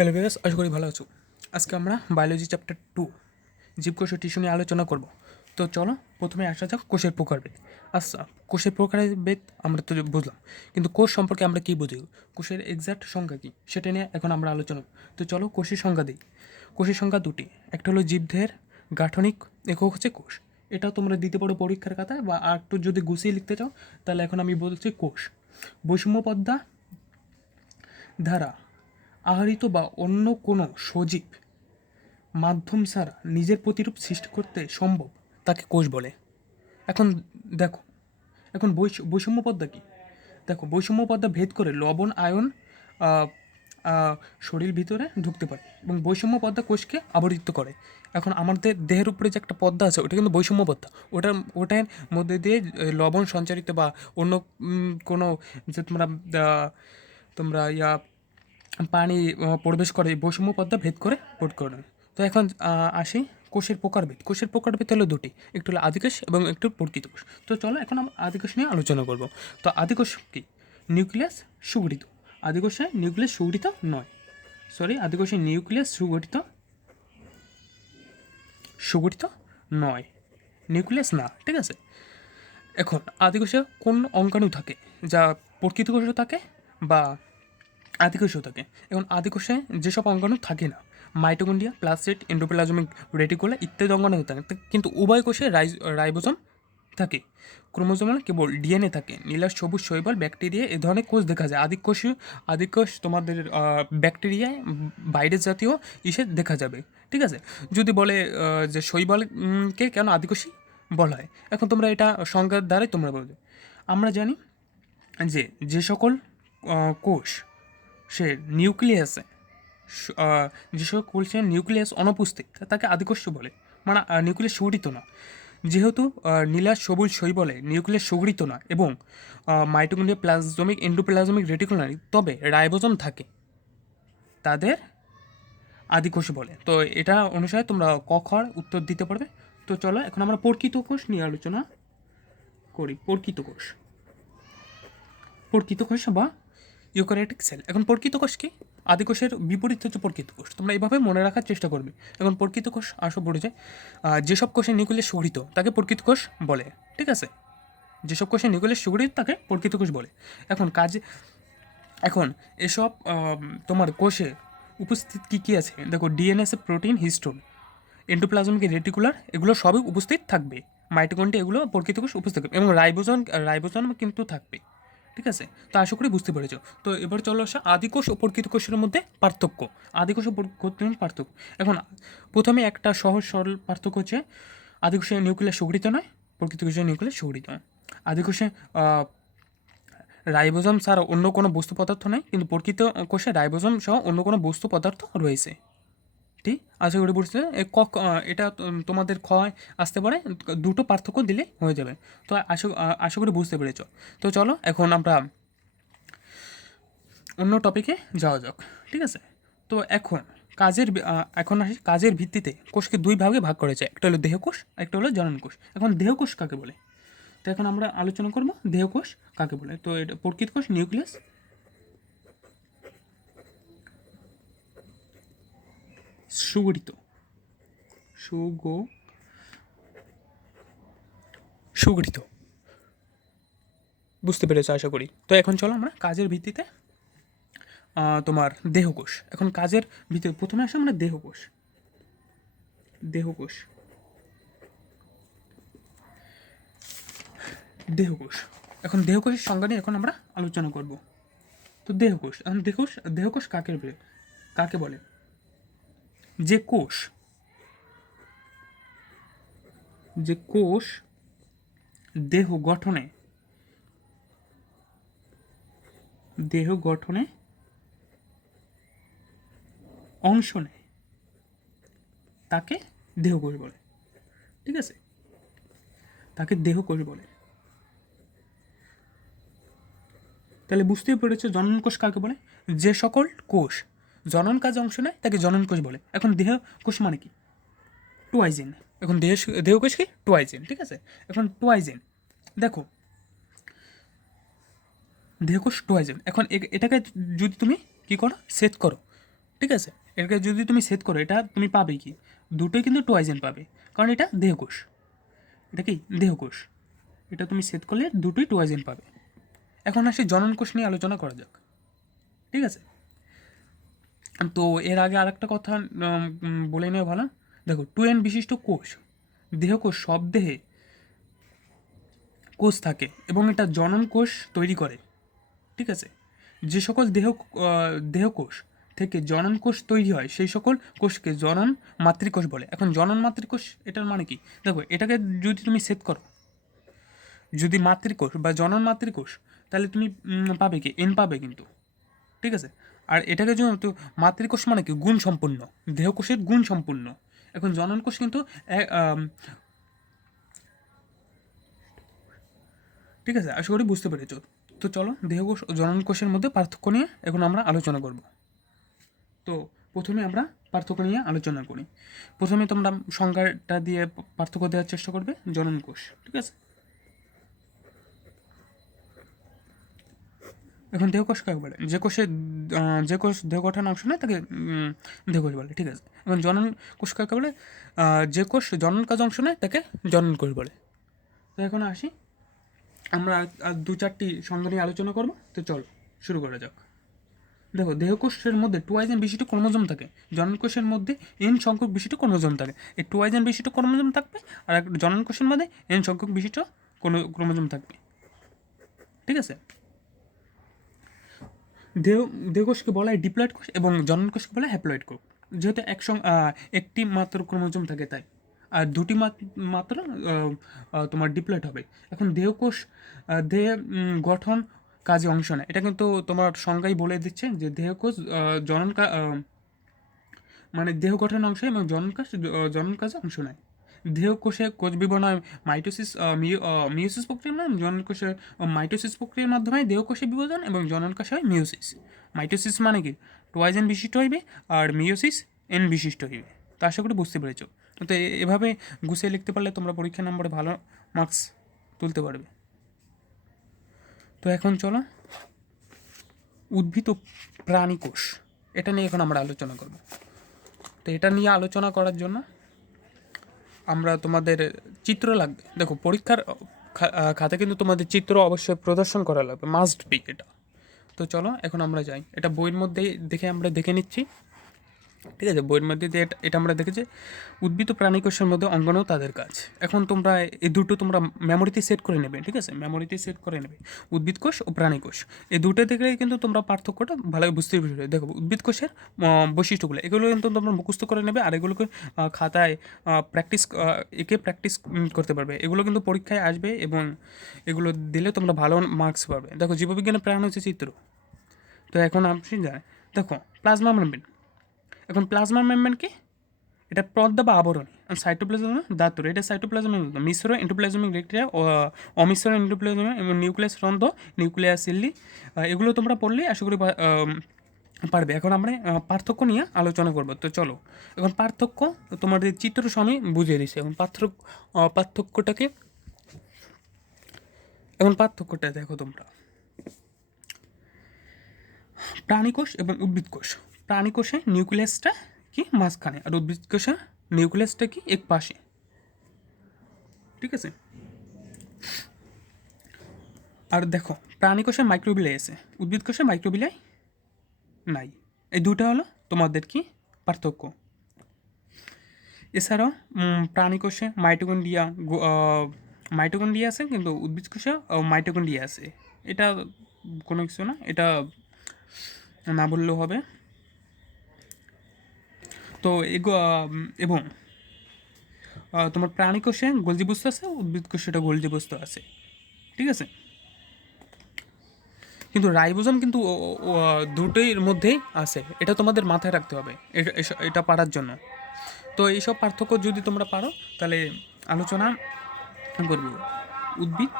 Hello viewers, আশা করি ভালো আছো। আজকে আমরা বায়োলজি চ্যাপ্টার 2 জীবকোষ ও টিস্যু নিয়ে আলোচনা করব। তো চলো প্রথমে আসা যাক কোষের প্রকারভেদ। আচ্ছা, কোষের প্রকারভেদ আমরা তো বুঝলাম, কিন্তু কোষ সম্পর্কে আমরা কী বুঝি, কোষের এক্সাক্ট সংখ্যা কী সেটা নিয়ে এখন আমরা আলোচনা করব। তো চলো কোষের সংখ্যা দিই। কোষের সংখ্যা দুটি, একটা হলো জীবদেহের গাঠনিক একক হচ্ছে কোষ। এটাও তোমরা দিতে পারো পরীক্ষার খাতায়, বা আর একটু যদি গুছিয়ে লিখতে চাও তাহলে এখন আমি বলছি কোষ বৈষম্য পদ্মা দ্বারা আহরিত বা অন্য কোনো সজীব মাধ্যম ছাড়া নিজের প্রতিরূপ সৃষ্টি করতে সম্ভব তাকে কোষ বলে। এখন দেখো, এখন বৈষম্য পদ্মা কী? দেখো, বৈষম্য পদ্মা ভেদ করে লবণ আয়ন আহ, শরীর ভিতরে ঢুকতে পারে এবং বৈষম্য পদ্মা কোষকে আবৃত করে। এখন আমাদের দেহের উপরে যে একটা পদ্মা আছে ওটা কিন্তু বৈষম্য পদ্মা, ওটার মধ্যে দিয়ে লবণ সঞ্চারিত বা অন্য কোনো যে তোমরা পানি প্রবেশ করে বৈষম্য পদ্মা ভেদ করে বোধ করে। তো এখন আসি কোষের প্রকারভেদ। কোষের প্রকারভেদ হলো দুটি, একটু হলো আদিকোষ এবং একটু প্রকৃত কোষ। তো চলো এখন আমরা আদিকোষ নিয়ে আলোচনা করব। তো আদিকোষ কি? নিউক্লিয়াস সুগঠিত। আদিকোষে নিউক্লিয়াস সুগঠিত নয়, আদিকোষে নিউক্লিয়াস সুগঠিত নয়, নিউক্লিয়াস না, ঠিক আছে। এখন আদিকোষে কোন অঙ্গাণু থাকে যা প্রকৃত কোষে থাকে বা আদিকোষেও থাকে? এখন আদিকোষে যেসব অঙ্গাণু থাকে না, মাইটোকন্ড্রিয়া, প্লাস্টিড, এন্ডোপ্লাজমিক রেটিকুলা ইত্যাদি অঙ্গাণু থাকে, কিন্তু উভয় কোষে রাইবোজোম থাকে। ক্রোমোজোমে কেবল ডিএনএ থাকে। নীলাশ, সবুজ শৈবাল, ব্যাকটেরিয়া এ ধরনের কোষ দেখা যায়। আদিকোষ তোমাদের ব্যাকটেরিয়ায় ভাইরাস জাতীয় ইসে দেখা যাবে, ঠিক আছে। যদি বলে যে শৈবালকে কেন আদিকোষী বলা হয়, এখন তোমরা এটা সংজ্ঞার দ্বারাই তোমরা বলবে। আমরা জানি যে যে সকল কোষ সে নিউক্লিয়াসে যেসব কোষের নিউক্লিয়াস অনুপস্থিত তাকে আদিকোষ বলে, মানে নিউক্লিয়াস সুগঠিত না। যেহেতু নীলাশ, সবুজ শৈবালে নিউক্লিয়াস সুগঠিত না এবং মাইটোকন্ড্রিয়া, প্লাজমিক, এন্ডোপ্লাজমিক রেটিকুলারি তবে রাইবোজোম থাকে, তাদের আদিকোষ বলে। তো এটা অনুসারে তোমরা ক খ উত্তর দিতে পারবে। তো চলো এখন আমরা প্রকৃত কোষ নিয়ে আলোচনা করি। প্রকৃত কোষ বা ইউক্যারিওটিক সেল। এখন প্রকৃত কোষ কি? আদিকোষের বিপরীত হচ্ছে প্রকৃত কোষ। তোমরা এইভাবে মনে রাখার চেষ্টা করবে। এখন প্রকৃত কোষ আসো পড়ে যায়, যেসব কোষের নিউক্লিয়াস সুগঠিত তাকে প্রকৃত কোষ বলে, ঠিক আছে। যেসব কোষের নিউক্লিয়াস সুগঠিত তাকে প্রকৃত কোষ বলে। এখন এসব তোমার কোষে উপস্থিত কী কী আছে দেখো, ডিএনএ আছে, প্রোটিন, হিস্টোন, এন্ডোপ্লাজমিক রেটিকুলার এগুলো সবই উপস্থিত থাকবে। মাইটোকন্ড্রিয়া এগুলো প্রকৃত কোষ উপস্থিত থাকবে এবং রাইবোজোম কিন্তু থাকবে, ঠিক আছে। তো আশা করি বুঝতে পেরেছ। তো এবার চলো আসা আদিকোষ ও প্রকৃত কোষের মধ্যে পার্থক্য। আদিকোষ ও প্রকৃত পার্থক্য। এখন প্রথমে একটা সহজ সরল পার্থক্য হচ্ছে আদিকোষে নিউক্লিয়াস সুগঠিত নয়, প্রকৃত কোষে নিউক্লিয়াস সুগঠিত নয়। আদিকোষে রাইবোজোম ছাড়া অন্য কোনো বস্তু পদার্থ নেই, কিন্তু প্রকৃত কোষে রাইবোজোম সহ অন্য কোনো বস্তু পদার্থ রয়েছে। ঠিক, আশা করি বুঝতে এটা তোমাদের ক্ষয় আসতে পারে, দুটো পার্থক্য দিলে হয়ে যাবে। তো আশা করি বুঝতে পেরেছ। তো চলো এখন আমরা অন্য টপিকে যাওয়া যাক, ঠিক আছে। তো এখন আসি কাজের ভিত্তিতে কোষকে দুই ভাগে ভাগ করেছে, একটা হলো দেহকোষ, একটা হলো জনন কোষ। এখন দেহকোষ কাকে বলে? তো এখন আমরা আলোচনা করব দেহকোষ কাকে বলে। তো এটা প্রকৃত কোষ নিউক্লিয়াস সুগঠিত সুগঠিত বুঝতে পেরেছো আশা করি। তো এখন চলো আমরা কাজের ভিত্তিতে তোমার দেহকোষ। এখন কাজের ভিত্তিতে প্রথমে আসে আমরা দেহকোষ। এখন দেহকোষের সংজ্ঞা নিয়ে এখন আমরা আলোচনা করব। তো এখন দেহকোষ কাকে বলে? যে কোষ দেহ গঠনে অংশ নেয় তাকে দেহকোষ বলে, ঠিক আছে। তাকে দেহকোষ বলে। তাহলে বুঝতেই পেরেছো জনন কোষ কাকে বলে। যে সকল কোষ জনন কাজে অংশ নেয় তাকে জনন কোষ বলে। এখন দেহ কোষ মানে কি? টুয়াইজেন। এখন দেহকোষ কি? টুয়াইজেন, ঠিক আছে। এখন টুয়াইজেন দেখো, দেহকোষ টুয়াইজেন। এখন এটাকে যদি তুমি কি করো, সেট করো, ঠিক আছে, এটাকে যদি তুমি সেট করো এটা তুমি পাবে কি, দুটোই কিন্তু টুয়াইজেন পাবে, কারণ এটা দেহকোষ, এটা কি দেহকোষ, এটা তুমি সেট করলে দুটোই টুয়াইজেন পাবে। এখন আসি জনন কোষ নিয়ে আলোচনা করা যাক। ঠিক আছে, তো এর আগে আরেকটা কথা বলে নেওয়া ভালো। দেখো, টু এন বিশিষ্ট কোষ, দেহকোষ, সব দেহে কোষ থাকে এবং এটা জনন কোষ তৈরি করে। ঠিক আছে, যে সকল দেহকোষ থেকে জনন কোষ তৈরি হয় সেই সকল কোষকে জনন মাতৃকোষ বলে। এখন জনন মাতৃকোষ এটার মানে কি, দেখো এটাকে যদি তুমি সেট করো, যদি মাতৃকোষ বা জনন মাতৃকোষ, তাহলে তুমি পাবে কি, এন পাবে কিন্তু। ঠিক আছে, আর এটাকে যদি তো মাতৃকোষ মানে কি, গুণ সম্পূর্ণ, দেহকোষের গুণ সম্পূর্ণ। এখন জনন কোষ কিন্তু ঠিক আছে, আশা করি বুঝতে পেরেছ। তো চলো দেহকোষ ও জনন কোষের মধ্যে পার্থক্য নিয়ে এখন আমরা আলোচনা করব। তো প্রথমে আমরা পার্থক্য নিয়ে আলোচনা করি। প্রথমে তোমরা সংজ্ঞাটা দিয়ে পার্থক্য দেওয়ার চেষ্টা করবে, জনন কোষ। ঠিক আছে, এখন দেহকোষ কাকে বলে, যে কোষ দেহ গঠন অংশ নেয় তাকে দেহকোষ বলে। ঠিক আছে, এবং জনন কোষ কাকে বলে, যে কোষ জনন কাজ অংশ নেয় তাকে জনন কোষ বলে। তো এখন আসি, আমরা আর দু চারটি সংজ্ঞা নিয়ে আলোচনা করবো। তো চলো শুরু করা যাক। দেখো, দেহকোষের মধ্যে টুয়াইজেন বিশিষ্ট ক্রোমোজোম থাকে, জনন কোষের মধ্যে এন সংখ্যক বিশিষ্ট ক্রোমোজোম থাকে। এই টুয়াইজেন বিশিষ্ট ক্রোমোজোম থাকবে, আর জনন কোষের মধ্যে এন সংখ্যক বিশিষ্ট কোনো ক্রোমোজোম থাকবে। ঠিক আছে, দেহকোষকে বলা হয় ডিপ্লয়েড কোষ এবং জনন কোষকে বলা হয় হ্যাপ্লয়েড কোষ। যেহেতু একটি মাত্র ক্রোমোজোম থাকে তাই, আর দুটি মাত্র তোমার ডিপ্লয়েড হবে। এখন দেহকোষ দেহ গঠন কাজে অংশ নেয়, এটা কিন্তু তোমার সংজ্ঞাই বলে দিচ্ছে যে দেহকোষ মানে দেহ গঠন অংশ এবং জনন কাজে অংশ নেয়। দেহকোষে কোষ বিবর্ণয় মাইটোসিস মিওসিস প্রক্রিয়ার নাম, জনন কোষে মাইটোসিস প্রক্রিয়ার মাধ্যমে দেহকোষে বিভাজন এবং জনন কোষে হয় মিওসিস। মাইটোসিস মানে কি, টুয়াইজেন বিশিষ্ট হইবে, আর মিওসিস এন বিশিষ্ট হইবে। তো আশা করি বুঝতে পেরেছ। তো এভাবে গুছিয়ে লিখতে পারলে তোমরা পরীক্ষা নম্বরে ভালো মার্কস তুলতে পারবে। তো এখন চলো উদ্ভিদ ও প্রাণী কোষ, এটা নিয়ে এখন আমরা আলোচনা করব। তো এটা নিয়ে আলোচনা করার জন্য আমরা তোমাদের চিত্র লাগবে। দেখো, পরীক্ষার খাতে কিন্তু তোমাদের চিত্র অবশ্যই প্রদর্শন করা লাগবে, মাস্ট বি এটা। তো চলো এখন আমরা যাই, এটা বইয়ের মধ্যেই আমরা দেখে নিচ্ছি। ঠিক আছে, বইয়ের মধ্যে দিয়ে এটা আমরা দেখেছি, উদ্ভিদ ও প্রাণী কোষের মধ্যে অঙ্গনও তাদের কাজ। এখন তোমরা এই দুটো তোমরা মেমোরিতে সেট করে নেবে। ঠিক আছে, মেমোরিতে সেট করে নেবে উদ্ভিদ কোষ ও প্রাণী কোষ। এই দুটো দেখলেই কিন্তু তোমরা পার্থক্যটা ভালোভাবে বুঝতে পারবে। দেখো, উদ্ভিদ কোষের বৈশিষ্ট্যগুলো এগুলো কিন্তু তোমরা মুখস্থ করে নেবে, আর এগুলোকে খাতায় প্র্যাকটিস করতে পারবে। এগুলো কিন্তু পরীক্ষায় আসবে এবং এগুলো দিলে তোমরা ভালো মার্কস পাবে। দেখো, জীববিজ্ঞানের প্রাণ হচ্ছে চিত্র। তো এখন আপনি যায়, দেখো প্লাজমা মেমব্রেন। এখন প্লাজমা মেমব্রেন কি, এটা পর্দা বা আবরণী। সাইটোপ্লাজম ধাতুর, এটা সাইটোপ্লাজম, মিশ্র এন্ডোপ্লাজমিক ব্যাকটেরিয়া, অমিশ্র এন্ডোপ্লাজম এবং নিউক্লিয়াস রন্ধ্র, নিউক্লিয়াস সিল্লি, এগুলো তোমরা পড়লেই আশা করি পারবে। এখন আমরা পার্থক্য নিয়ে আলোচনা করবো। তো চলো এখন পার্থক্য তোমাদের চিত্র সময় বুঝিয়ে দিচ্ছি। এখন পার্থক্যটাকে, এখন পার্থক্যটা দেখো তোমরা, প্রাণীকোষ এবং উদ্ভিদ কোষ। প্রাণীকোষে নিউক্লিয়াসটা কি মাঝখানে, আর উদ্ভিদ কোষে নিউক্লিয়াসটা কি এক পাশে। ঠিক আছে, আর দেখো প্রাণীকোষে মাইক্রোবিলাই আছে, উদ্ভিদ কোষে মাইক্রোবিলাই নাই। এই দুটো হলো তোমাদের কি পার্থক্য। এছাড়াও প্রাণীকোষে মাইটোকন্ড্রিয়া আছে, কিন্তু উদ্ভিদ কোষে মাইটোকন্ড্রিয়া আছে। এটা কোনো কিছু না, এটা না বললেও হবে। তো এবং তোমার প্রাণী কোষে গোলজি বস্তু আছে, উদ্ভিদ কোষে এটা গোলজি বস্তু আছে। ঠিক আছে, কিন্তু রাইবোজোম কিন্তু দুটোর মধ্যেই আছে, এটা তোমাদের মাথায় রাখতে হবে এটা পারার জন্য। তো এইসব পার্থক্য যদি তোমরা পারো তাহলে আলোচনা করব উদ্ভিদ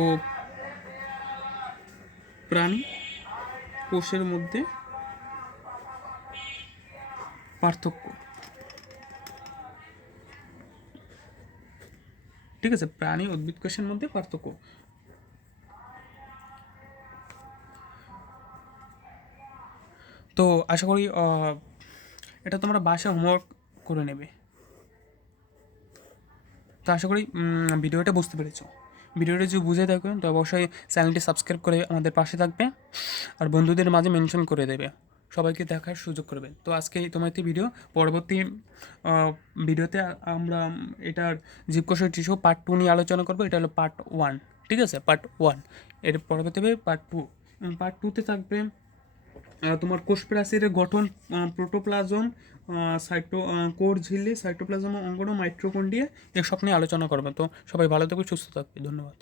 ও প্রাণী কোষের মধ্যে পার্থক্য। ঠিক আছে, প্রাণী উদ্ভিদ কোষের মধ্যে পার্থক্য। তো আশা করি এটা তোমরা বাসায় হোমওয়ার্ক করে নেবে। তো আশা করি ভিডিওটা বুঝতে পেরেছো। ভিডিওটা যদি বুঝে থাকবে তো অবশ্যই চ্যানেলটি সাবস্ক্রাইব করে আমাদের পাশে থাকবে, আর বন্ধুদের মাঝে মেনশন করে দেবে, সবাইকে দেখার সুযোগ করবে। তো আজকে তোমার একটি ভিডিও, পরবর্তী ভিডিওতে আমরা এটার জীবকোষের টিস্যু পার্ট 2 নিয়ে আলোচনা করবো। এটা হলো পার্ট 1, ঠিক আছে, পার্ট 1। এর পরবর্তী পার্ট 2। পার্ট 2তে থাকবে তোমার কোষ প্রাচীরের গঠন, প্রোটোপ্লাজম, কোর ঝিল্লি, সাইটোপ্লাজম অঙ্গন, মাইট্রোকন্ড্রিয়া, এসব নিয়ে আলোচনা করবে। তো সবাই ভালো থাকবে, সুস্থ থাকবে, ধন্যবাদ।